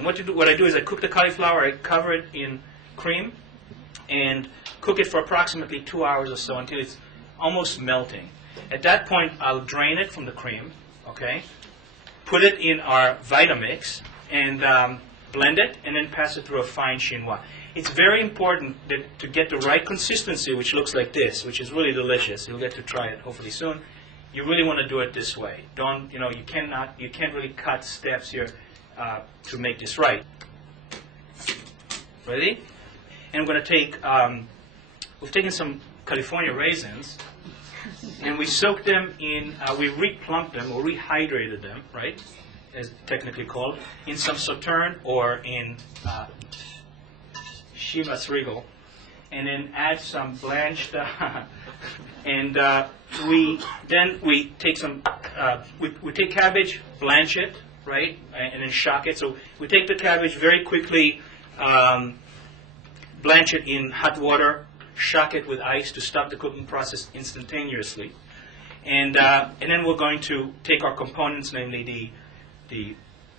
And what I do is I cook the cauliflower, I cover it in cream, and cook it for approximately 2 hours or so until it's almost melting. At that point, I'll drain it from the cream, okay? Put it in our Vitamix and blend it, and then pass it through a fine chinois. It's very important that to get the right consistency, which looks like this, which is really delicious. You'll get to try it hopefully soon. You really want to do it this way. Don't, you can't really cut steps here to make this right. Ready? And I'm going to take, we've taken some California raisins, and we soaked them in, we re-plumped them, or rehydrated them, right, as technically called, in some Sauterne or in Chivas Regal, and then add some blanched, and we take some, we take cabbage, blanch it, right, and then shock it. So we take the cabbage very quickly, blanch it in hot water, shock it with ice to stop the cooking process instantaneously, and then we're going to take our components, namely the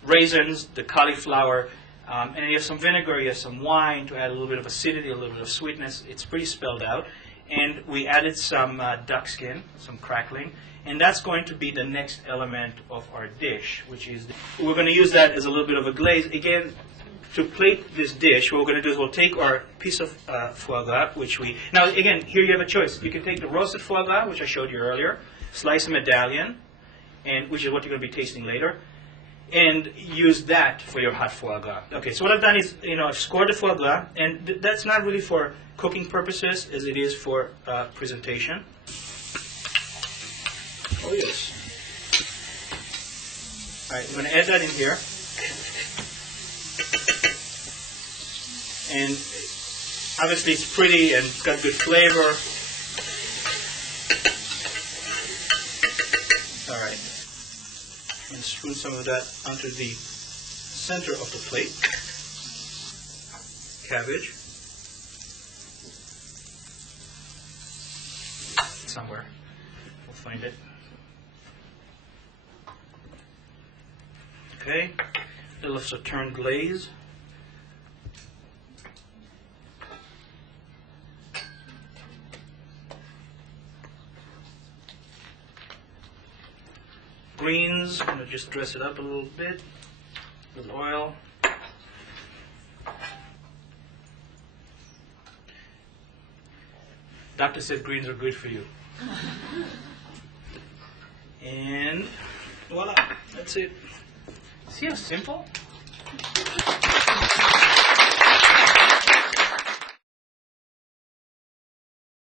raisins, the cauliflower, and you have some vinegar, you have some wine to add a little bit of acidity, a little bit of sweetness. It's pretty spelled out. And we added some duck skin, some crackling, and that's going to be the next element of our dish, which is, we're going to use that as a little bit of a glaze. Again, to plate this dish, what we're going to do is we'll take our piece of foie gras, now again, here you have a choice. You can take the roasted foie gras, which I showed you earlier, slice a medallion, and which is what you're going to be tasting later, and use that for your hot foie gras. Okay, so what I've done is, I've scored the foie gras, and that's not really for cooking purposes as it is for presentation. Oh yes. All right, I'm going to add that in here. And obviously it's pretty and it's got good flavor. All right. And spoon some of that onto the center of the plate. Cabbage. Somewhere. We'll find it. Okay. A little Sauterne glaze. Greens, I'm going to just dress it up a little bit with oil. Doctor said greens are good for you. And voila, that's it. See how simple?